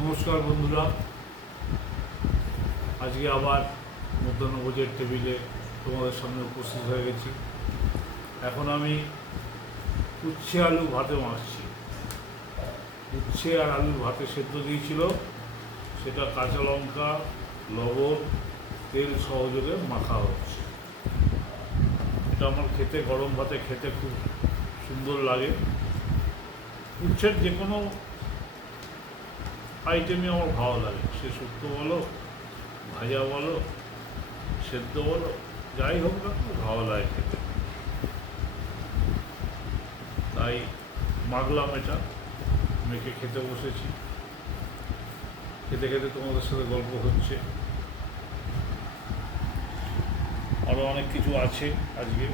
নমস্কার বন্ধুরা, আজকে আবার মধ্যাহ্নভোজের টেবিলে তোমাদের সামনে উপস্থিত হয়ে গেছি। এখন আমি উচ্ছে আলু ভাতে মাখছি। উচ্ছে আর আলুর ভাতে সেদ্ধ দিয়েছিল, সেটা কাঁচা লঙ্কা, লবণ, তেল সহযোগে মাখা হচ্ছে। এটা আমার খেতে, গরম ভাতে খেতে খুব সুন্দর লাগে। উচ্ছের যে কোনো আইটেমই আমার ভালো লাগে, সে শুক্তো বলো, ভাজা বলো, সেদ্ধ বলো, যাই হোক না খুব ভালো লাগে খেতে। তাই মাখলাম, এটা মেখে খেতে বসেছি। খেতে খেতে তোমাদের সাথে গল্প হচ্ছে। আরও অনেক কিছু আছে আজকে।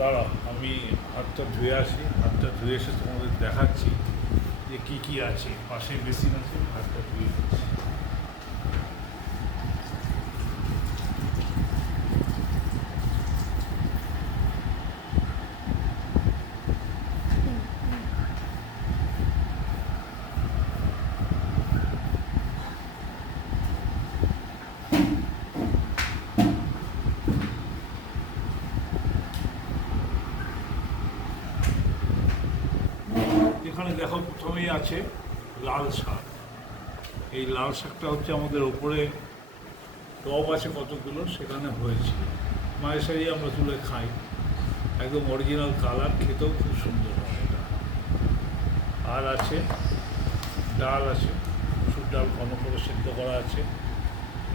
দাঁড়াও, আমি হাতটা ধুয়ে আসি। হাতটা ধুয়ে এসে তোমাদের দেখাচ্ছি যে কী কী আছে। পাশে বেসিন আছে, হাতটা ধুয়ে দিচ্ছি। এখানে দেখো, প্রথমেই আছে লাল শাক। এই লাল শাকটা হচ্ছে আমাদের ওপরে টব আছে কতগুলো, সেখানে হয়েছে। মায়ের সারিয়ে আমরা তুলে খাই, একদম অরিজিনাল কালার, খেতেও খুব সুন্দর হয় এটা। আর আছে ডাল, আছে মসুর ডাল ঘন করে সেদ্ধ করা আছে।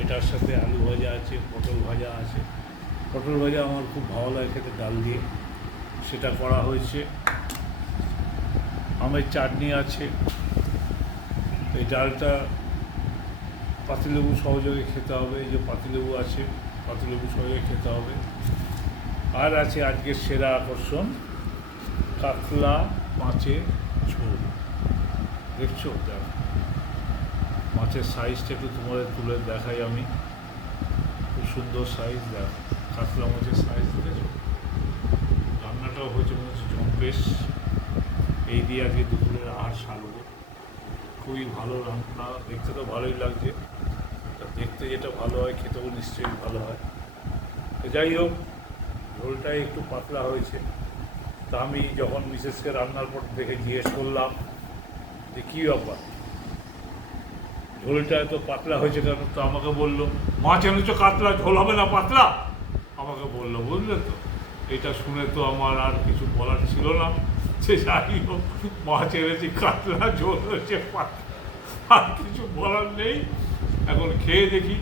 এটার সাথে আলু ভাজা আছে, পটল ভাজা আছে। পটল ভাজা আমার খুব ভালো লাগে খেতে ডাল দিয়ে, সেটা করা হয়েছে। আমের চাটনি আছে। এই ডালটা পাতিলেবু সহযোগে খেতে হবে। এই যে পাতিলেবু আছে, পাতিলেবু সহযোগে খেতে হবে। আর আছে আজকের সেরা আকর্ষণ, কাতলা মাছের ঝোল। দেখছো, দেখ মাছের সাইজটা একটু তোমাদের তুলে দেখাই আমি। খুব সুন্দর সাইজ, দেখ কাতলা মাছের সাইজ দেখেছো। রান্নাটাও হয়েছে মনে হচ্ছে জম্পেশ। এই দিয়ে আজকে দুপুরের আহার সারব। খুবই ভালো রান্না, দেখতে তো ভালোই লাগছে। দেখতে যেটা ভালো হয়, খেতেও নিশ্চয়ই ভালো হয়। তো যাই হোক, ঝোলটাই একটু পাতলা হয়েছে। তা আমি যখন মিসেসকে রান্নার পর দেখে জিজ্ঞেস করলাম যে কী ব্যাপার, ঝোলটা এত পাতলা হয়েছে কেন? তো আমাকে বললো, মাছ এনেছো কাতলা, ঝোল হবে না পাতলা? আমাকে বললো, বুঝলে তো। এটা শুনে তো আমার আর কিছু বলার ছিল না। সে যাই হোক, মাছ এনেছি কাতলা, ঝোল হয়েছে পাতলা, আর কিছু বলার নেই। এখন খেয়ে দেখি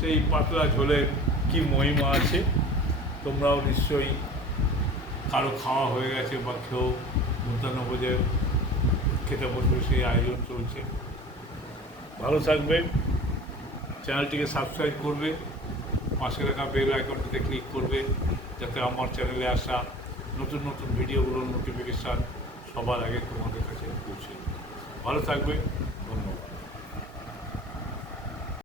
সেই পাতলা ঝোলের কি মহিমা আছে। তোমরাও নিশ্চয়ই কারো খাওয়া হয়ে গেছে বা খেয়েও মধ্যাহ্নভোজের খেতে বসবে, সেই আয়োজন চলছে। ভালো থাকবে, চ্যানেলটিকে সাবস্ক্রাইব করবে, পাশে রাখা বেল আইকনটিতে ক্লিক করবে, যাতে আমার চ্যানেলে আসা নতুন নতুন ভিডিওগুলোর নোটিফিকেশান সবার আগে তোমাদের কাছে পৌঁছে। ভালো থাকবে।